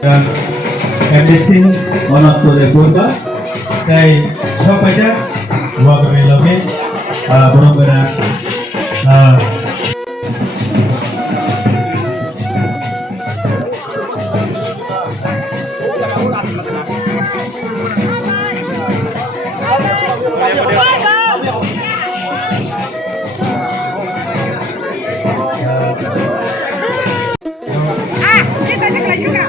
Everything অনন্তরে করবা তাই সবাইটা ওয়াগরে লগে বরংবেরা Kita sekolah juga.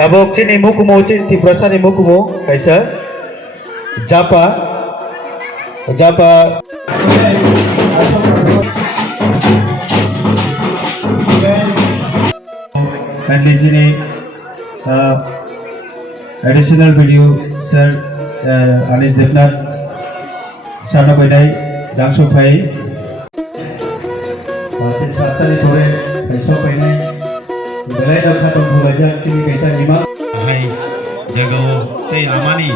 Tabok sini mukumo ti prasani mukumo kaisa japa and sini additional video sir Anish Devnath sana bainai jangso phai tin satari thore so bainai Belai dah kata bulaja kini kita lima. Hai jago teh amani,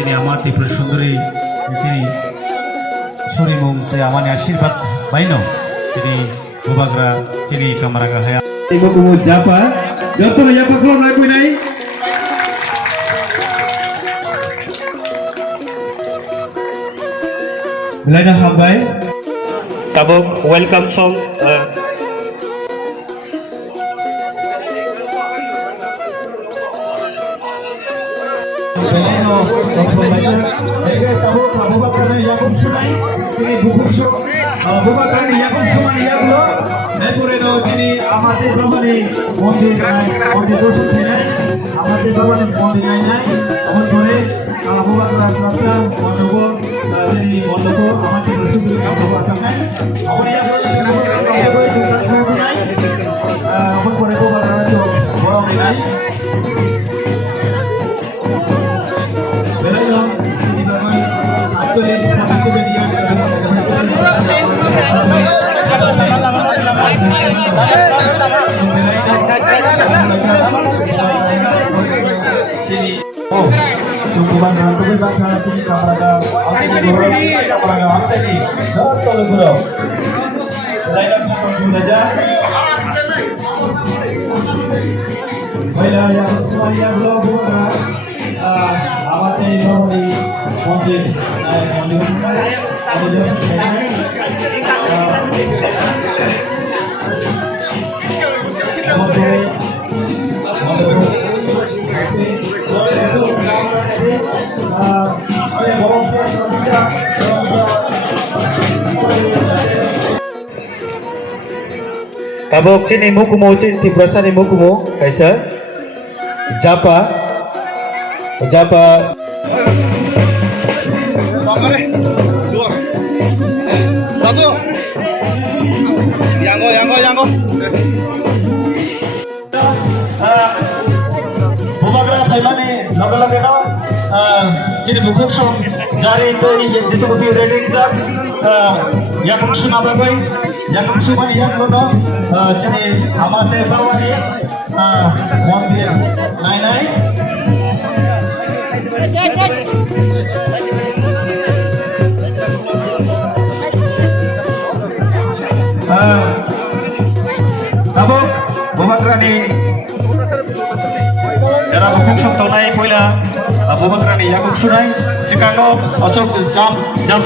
ini amati persunduri, ini suri mung teh amani asyirbat baino, ini bubagra ini kamera kahaya. Ibu kumu japa, jatuh japa keluar lagu ini. Belai dah hambai. Tabuk welcome song. Tabok sini mukumo ti prasani mukumo kaisa japa Satu. Yango. Bubagra thaimani lage no jadi bukuk song jari to itu buti reading tak yang suna bagai yang sumani yang no jadi amate bawani mondir nai Tabuk Bubakrani era bukuk song tonai poila Bubakrani yakuk sunai Chicago Osok jam